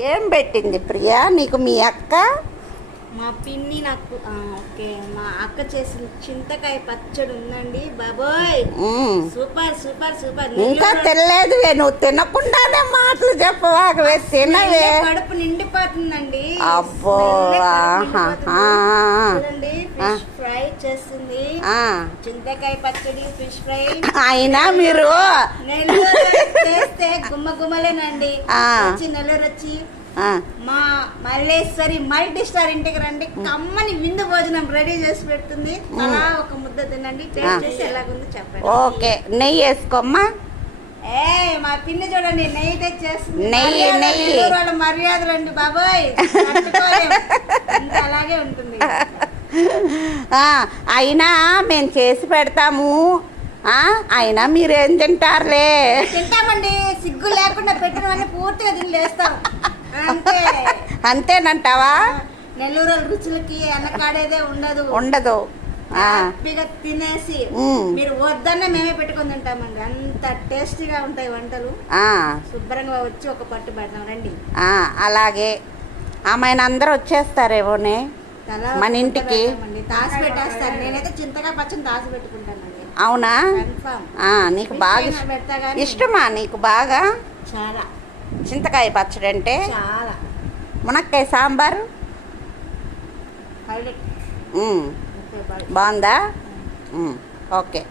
ఏం పెట్టింది ప్రియా? నీకు మీ అక్క? మా పిన్ని నాకు ఓకే మా అక్క చేసిన చింతకాయ పచ్చడి ఉందండి. బాబోయ్. Super super super. ఇంకా తెలియదువే నువ్వు తినకుండానే మాటలు చెప్పవాకవే తినవే. కడుపు నిండిపోతుందండి. అబ్బో, ఆహా, నిండిపోతుంది. ఆ, ఆ. చూడండి ఫిష్ ఫ్రై చేస్తుంది. చింతకాయ పచ్చడి ఫిష్ ఫ్రై అయినా మీరు. నెల్లూరు చేస్తే గుమ్మ గుమ్మలేనండి. వచ్చి నెల్లూరు వచ్చి మా మల్లేశ్వరి మల్టీ స్టార్ ఇంటికి రండి. కమ్మని విందు భోజనం రెడీ చేసి పెడుతుంది. అలా ఒక ముద్ద తినండి. టేస్ట్ చేసి ఎలాగుందో చెప్పండి. ఓకే. నెయ్యి వేసుకోమ్మా. ఏ మా పిన్ని చూడండి నెయ్యి తెచ్చేస్తుంది. నెయ్యి, నెయ్యి. మర్యాదలు అండి బాబోయ్. అలాగే ఉంటుంది. అయినా మేము చేసి పెడతాము. అయినా మీరేం తింటారులే. తింటామండి. సిగ్గు లేకుండా పెట్టినవన్నీ పూర్తిగా తిని లేస్తాం అంతే. అంతేనంటావా? నెల్లూరు రుచులకి వెనకాడేదే ఉండదు. ఉండదు. హ్యాపీగా తినేసి. మీరు వద్దన్న మేమే పెట్టుకొని తింటామండి. అంత టేస్టీగా ఉంటాయి వంటలు. శుభ్రంగా వచ్చి ఒక పట్టు పెడదాం రండి. ఆ, అలాగే. ఆమెను అందరూ వచ్చేస్తారేమోనే. మన ఇంటికి? నేనైతే చింతగా పచ్చని పెట్టుకుంటానండి. అవునా? నీకు బాగా ఇష్టమా నీకు బాగా? చాలా. చింతకాయ పచ్చడి అంటే? చాలా. మునక్కాయ సాంబారు? బాగుందా? ఓకే.